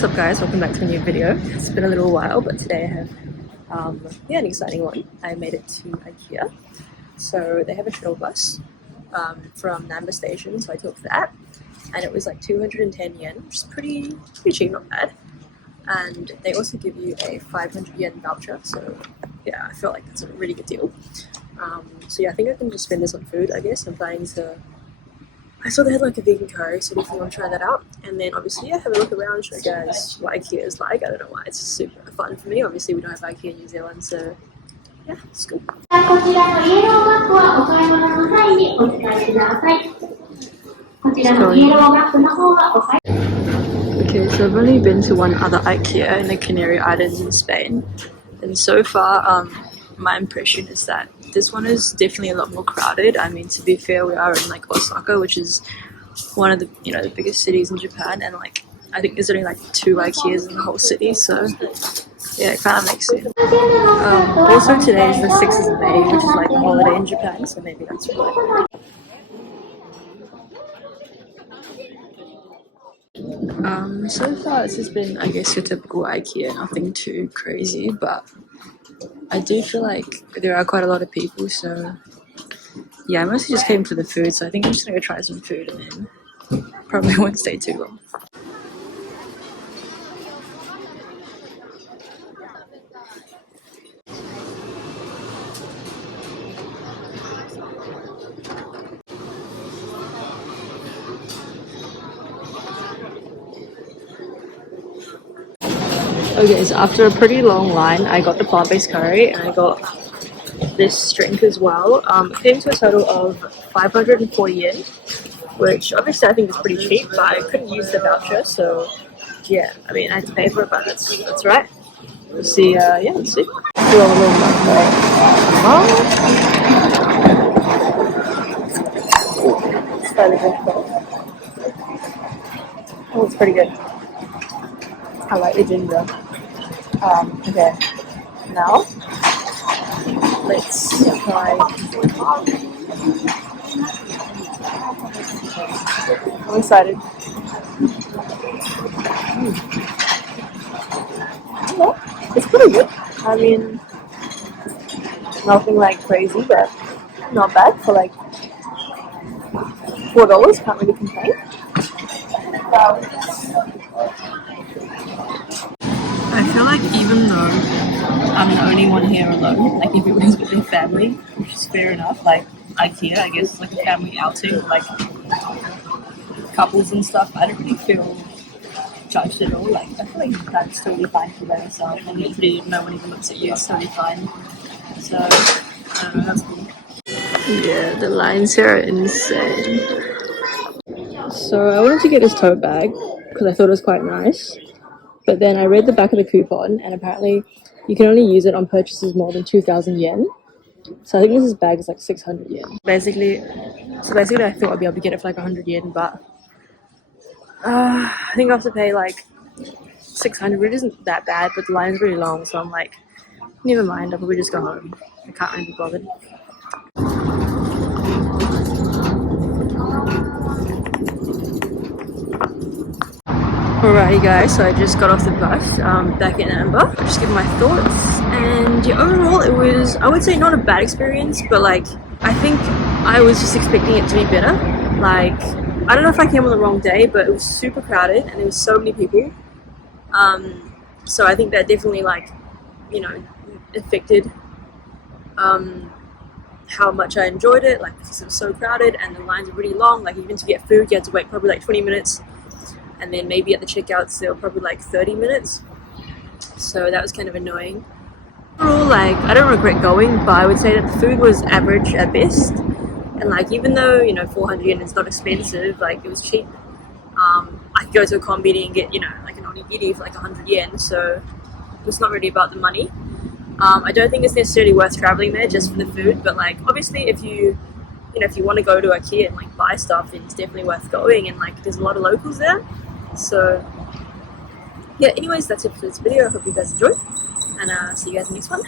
What's up guys, welcome back to a new video. It's been a little while, but today I have an exciting one. I made it to Ikea. So they have a shuttle bus from Namba station, so I took that and it was like 210 yen, which is pretty cheap, not bad. And they also give you a 500 yen voucher, so yeah, I feel like that's a really good deal. So yeah, I think I can just spend this on food, I guess. I'm planning to... I saw they had like a vegan curry, so definitely want to try that out. And then obviously, yeah, have a look around, show you guys what Ikea is like. I don't know why, it's super fun for me. Obviously, we don't have Ikea in New Zealand, so yeah, it's cool. Okay, so I've only been to one other Ikea in the Canary Islands in Spain. And so far, my impression is that this one is definitely a lot more crowded. I mean, to be fair, we are in like Osaka, which is one of the the biggest cities in Japan, and like I think there's only like 2 Ikeas in the whole city, so yeah, it kind of makes sense. Also today is the 6th of May, which is like a holiday in Japan, so maybe that's why. So far it's just been, I guess, your typical Ikea, nothing too crazy, but I do feel like there are quite a lot of people, so yeah, I mostly just came for the food, so I think I'm just gonna go try some food and then probably won't stay too long. Okay, so after a pretty long line, I got the plant-based curry and I got this drink as well. It came to a total of 540 yen, which obviously I think is pretty cheap, but I couldn't use the voucher, so yeah, I mean I had to pay for it, but that's right. We'll see, yeah, let's see. Oh, it's pretty good. I like the ginger. Okay, now let's try. I'm excited. Yeah, it's pretty good. I mean, nothing like crazy, but not bad for like $4. Can't really complain. I feel like even though I'm the only one here alone, like everyone's with their family, which is fair enough, like Ikea, I guess it's like a family outing, like couples and stuff, I don't really feel judged at all. Like, I feel like that's totally fine for themselves, and literally no one even looks at you, it's totally fine. So, I don't know, that's cool. Yeah, the lines here are insane. So I wanted to get this tote bag because I thought it was quite nice. But then I read the back of the coupon, and apparently you can only use it on purchases more than 2,000 yen. So I think this bag is like 600 yen. Basically I thought I'd be able to get it for like 100 yen, but I think I have to pay like 600, which isn't that bad, but the line is really long, so I'm like, never mind, I'll probably just go home. I can't really be bothered. Alrighty guys, so I just got off the bus back in Namba. Just give my thoughts, and yeah, overall it was, I would say, not a bad experience, but like I think I was just expecting it to be better. Like, I don't know if I came on the wrong day, but it was super crowded and there was so many people. So I think that definitely like, affected how much I enjoyed it, like because it was so crowded and the lines were really long. Like even to get food you had to wait probably like 20 minutes. And then maybe at the checkouts there were probably like 30 minutes, so that was kind of annoying. Overall, like, I don't regret going, but I would say that the food was average at best, and like even though 400 yen is not expensive, like it was cheap. I could go to a combini and get like an onigiri for like 100 yen, so it's not really about the money. I don't think it's necessarily worth traveling there just for the food, but like obviously if you want to go to Ikea and like buy stuff, then it's definitely worth going, and like there's a lot of locals there. So yeah, anyways, that's it for this video. I hope you guys enjoyed, and see you guys in the next one.